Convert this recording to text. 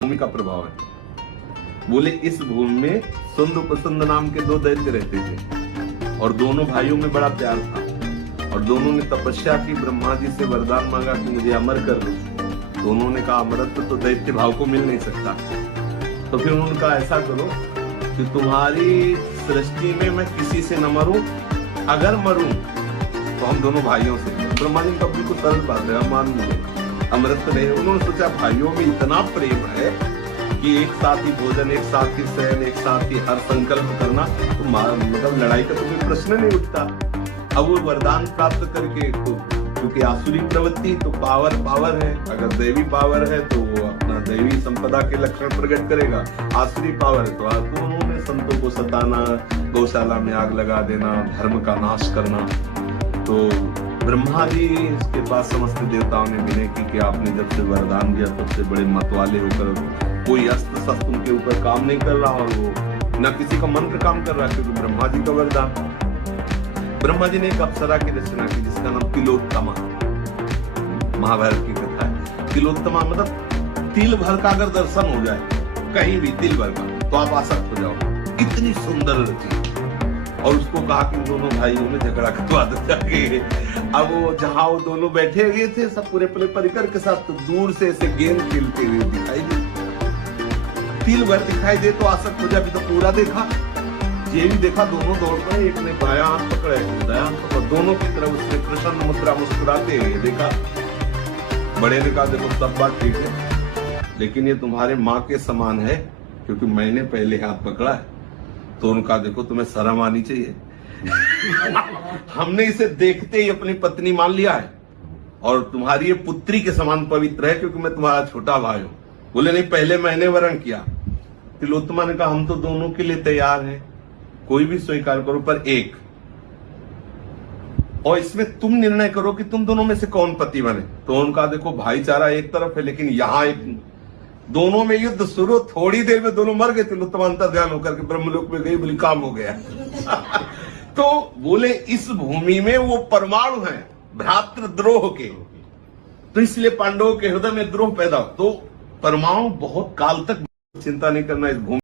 भूमि का प्रभाव है। बोले इस भूमि में सुंद उपसुंद नाम के दो दैत्य रहते थे और दोनों भाइयों में बड़ा प्यार था और दोनों ने तपस्या की, ब्रह्मा जी से वरदान मांगा कि मुझे अमर कर दो। दोनों ने कहा अमरत्व तो दैत्य भाव को मिल नहीं सकता। तो फिर उन्होंने कहा ऐसा करो कि तुम्हारी सृष्टि में मैं किसी से न मरूं, अगर मरूं तो हम दोनों भाइयों से। ब्रह्मा जी का बिल्कुल सरल बात है, मान लीजिए अमृत नहीं। उन्होंने सोचा भाइयों में इतना प्रेम है कि एक साथ ही भोजन, एक साथ ही शयन, एक साथ ही हर संकल्प करना, तो मतलब लड़ाई का तो कोई प्रश्न नहीं उठता। अब वो वरदान प्राप्त करके, तो क्योंकि आसुरी प्रवृत्ति तो पावर है, अगर दैवी पावर है तो वो अपना दैवी संपदा के लक्षण प्रकट करेगा, आसुरी पावर है तो उन्होंने संतों को सताना, गौशाला में आग लगा देना, धर्म का नाश करना। तो ब्रह्मा जी के पास समस्त देवताओं ने विनय की कि आपने जब से वरदान दिया तब से बड़े मतवाले होकर कोई अस्त्र शस्त्र उनके ऊपर काम नहीं कर रहा और वो न किसी का मंत्र काम कर रहा, क्योंकि ब्रह्मा जी का वरदान। ब्रह्मा जी ने एक अप्सरा की रचना की जिसका नाम तिलोत्तमा, महाभारत की कथा है। तिलोत्तमा मतलब तिल भर का अगर दर्शन हो जाए कहीं भी, तिल भर का, तो आप आसक्त हो जाओ, इतनी सुंदर रची। और उसको कहा कि दोनों भाइयों में झगड़ा करवा दो जाके। अब वो जहां वो दोनों बैठे हुए थे सब पूरे परिकर के साथ, तो दूर से ऐसे गेंद खेलते हुए दिखाई दे, तिल भर दिखाई दे तो आसक्त हो जाए। तो पूरा देखा, ये भी देखा, दोनों दौड़ पड़े, एक ने बाया हाथ पकड़ा, एक ने दाया हाथ पकड़ा, दोनों की तरफ उसने प्रसन्न मुद्रा मुस्कुराते हुए देखा। बड़े ने कहा देखो सब बात ठीक है, लेकिन ये तुम्हारे माँ के समान है क्योंकि मैंने पहले हाथ पकड़ा है। तो उनका देखो तुम्हें शर्म आनी चाहिए। हमने इसे देखते ही अपनी पत्नी मान लिया है और तुम्हारी ये पुत्री के समान पवित्र है क्योंकि मैं तुम्हारा छोटा भाई हूं। बोले नहीं, पहले मैंने वरण किया। तिलोत्तमा ने कहा हम तो दोनों के लिए तैयार हैं, कोई भी स्वीकार करो पर एक, और इसमें तुम निर्णय करो कि तुम दोनों में से कौन पति बने। तो उनका देखो भाईचारा एक तरफ है, लेकिन यहाँ एक दोनों में युद्ध शुरू, थोड़ी देर में दोनों मर गए। तिलोत्तमा अंतर ध्यान होकर के ब्रह्मलोक में गई, बोली काम हो गया। तो बोले इस भूमि में वो परमाणु है भ्रातृद्रोह के, तो इसलिए पांडवों के हृदय में द्रोह पैदा हो। तो परमाणु बहुत काल तक चिंता नहीं करना इस भूमि